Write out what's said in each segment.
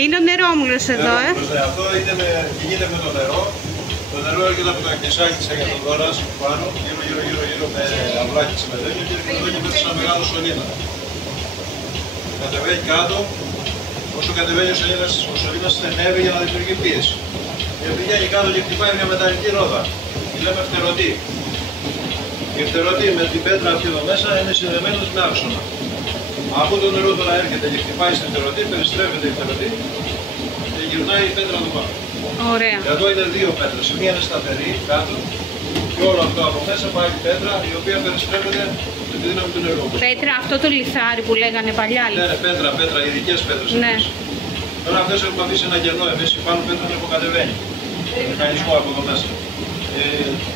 Είναι ο νερόμουλος εδώ, Αυτό γίνεται με το νερό. Το νερό έρχεται από το εκκλησάκι της Αγιατοδώρας πάνω, γύρω με αυλάκι συμμετέχει και έρχεται εδώ και μέσα σε ένα μεγάλο σωλήνα. Κατεβαίνει κάτω, όσο κατεβαίνει ο σωλήνας στενεύει για να λειτουργεί πίεση. Και πηγαίνει κάτω και χτυπάει μια μεταλλική ρόδα. Τη λέμε φτερωτή. Η φτερωτή με την πέτρα αυτή εδώ μέσα είναι συνδεμένος με άξονα. Από το νερό τώρα έρχεται και χτυπάει στην φτερωτή, περιστρέφεται η φτερωτή και γυρνάει η πέτρα εδώ πάνω. Ωραία. Εδώ είναι δύο πέτρες. Η μία είναι σταθερή κάτω και όλο αυτό από μέσα πάει η πέτρα η οποία περιστρέφεται με τη δύναμη του νερού. Πέτρα, αυτό το λιθάρι που λέγανε παλιά. Ναι, πέτρα, ειδικές πέτρες. Ναι. Τώρα αυτές έχουμε αφήσει ένα κενό εμείς, η πάνω πέτρα να αποκατεβαίνει. Μηχανισμό από εδώ μέσα.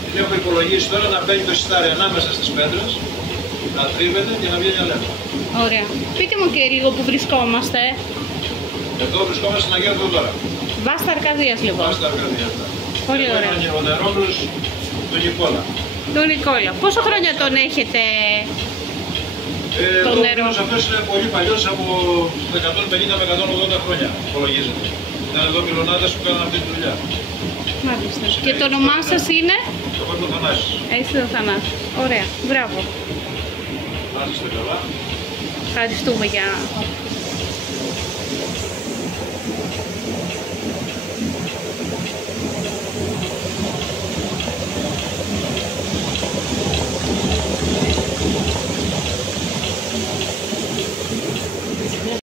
Την έχω υπολογίσει τώρα να μπαίνει το σιτάρι ανάμεσα στις πέτρες, να τρίβεται και να βγαίνει αλεύθερα. Ωραία. Πείτε μου και λίγο που βρισκόμαστε. Εδώ βρισκόμαστε στην Αγία Θεοδώρα. Βάστα Αρκαδίας λοιπόν. Βάστα Αρκαδίας. Πολύ ωραία. Ο νερόμουλος του Νικόλα. Τον Νικόλα. Πόσο χρόνια τον έχετε το νερό? Αυτός είναι πολύ παλιός, από 150 με 180 χρόνια υπολογίζεται. Ήταν εδώ πυλωνάδες που κάνουν αυτή τη δουλειά. Μάλιστα. Και το όνομά σας είναι? Το Κόρτο Θανάσης. Έτσι το Θανάσης. Ωραία. Μπράβο. Να είστε καλά. Ευχαριστούμε για